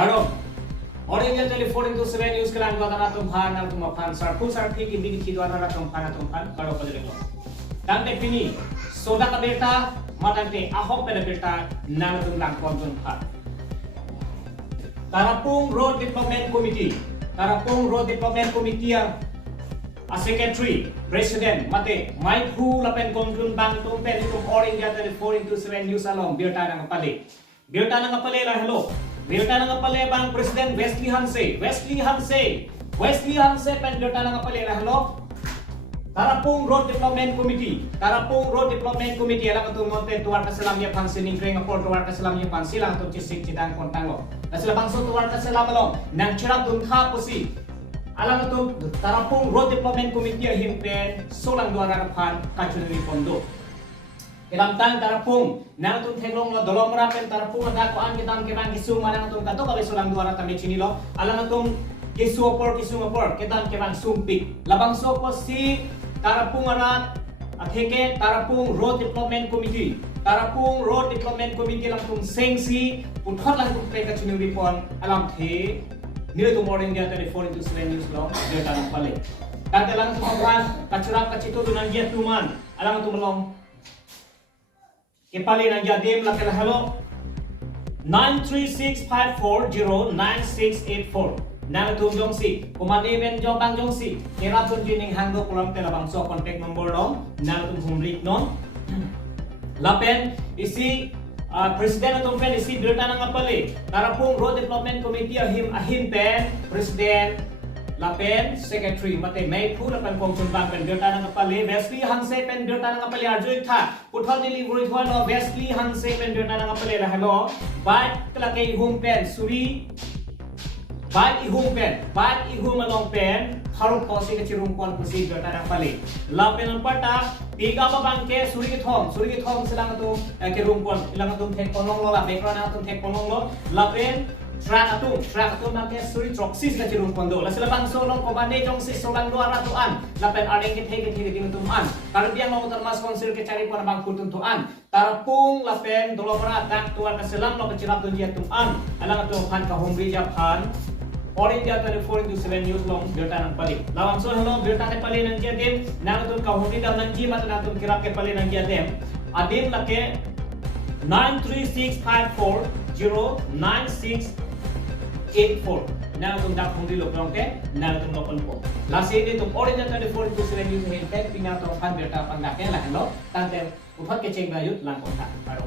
Haro. Orang yang telefon itu selain news kelang dua tanah tumpah nal tumpah sarpu sarpi kini di dua tanah tumpah baru pada lego. Dan defini soda ka beta matante ahok pada beta nal tumpah tumpah. Tarapung Road Development Committee. Tarapung Road Development Committee yang Secretary, President, mate, Mike Hu lapen konjun bang tumpen itu orang yang telefon itu selain news along beta nang kapale. Beta nang kapale lah hello. Beta nang kapale bang Presiden Wesley Hanse pen beta nang kapale lah hello. Tarapung Road Development Committee ala katung monten tuar kaselam ya pansi ningkreng apor tuar kaselam ya pansi lang tu cisik cidang kontang lo. Nasila bangso tuar kaselam lo nang cerap dunkha posi. Ala katung Tarapung Road Development Committee himpen solang duara pan kacunri pondo. Ilam tang Tarapung nang tung thenglong lo Dolamara pen Tarapung ada ko an kitam ke bang kisu manang tung kato kabe solang duara tame chini lo. Ala katung kisu apor kitam ke bang sumpik. Labang so posi Tarapung arat atheke Tarapung Road Development Committee lang tung sengsi uthot lang tung pre ka chunuri pon alam the nile tu morning dia telefon itu selain news long dia tanam pale tante lang tung kan kacurap kacito tu nang dia tuman alam tu melong ke pale nang dia dem la kala hello 936540968 nang tum jongsi kumade men jobang jongsi kera tun jining hangdo kulam tela bangso contact number dong nang tum humrik non lapen isi Presiden atum pen isi berita nang apale Tarapung Road Development Committee ahim pen Presiden lapen Secretary mate may phu lapen kongsun bang pen berita nang apale Wesley Hanse pen berita nang apale arjoi tha puthal delivery thwa no Wesley Hanse pen berita nang apale la hello bat klake hum pen suri Baik ihum along pen, harus posi ke cirung pon posi berita nang pale. Lapen pata tiga babang ke suri thom sedang tu ke rumpon, ilang tu tek ponong lo la background tu tek ponong lo. Lapen track tu nak ke suri troxis ke cirung pon do. La sila bangso long komande jong sis solang 200 an. Lapen areng ke thege ding tuman. Kalau dia mau termas konsil ke cari pon bang kutun tuan. Tarapung lapen Dolamara tak tuan ke selam lo ke cirap tu dia tuan. Alang tu kan ka humri japan. Orang dia telefon itu selain news long berita nang pale. Lawang so hello berita ne pale nang dia dem nang tu ka humi dam nang ji mat nang tu kirap ke pale nang dia dem. Adem lake 936540968 nang tu dak humi lo long ke nang tu lo po. Lasi ni tu orang dia telefon itu selain news he tek pinga tu kan berita pandake lah hello. Tante upat ke ceng bayut lang kontak. Baru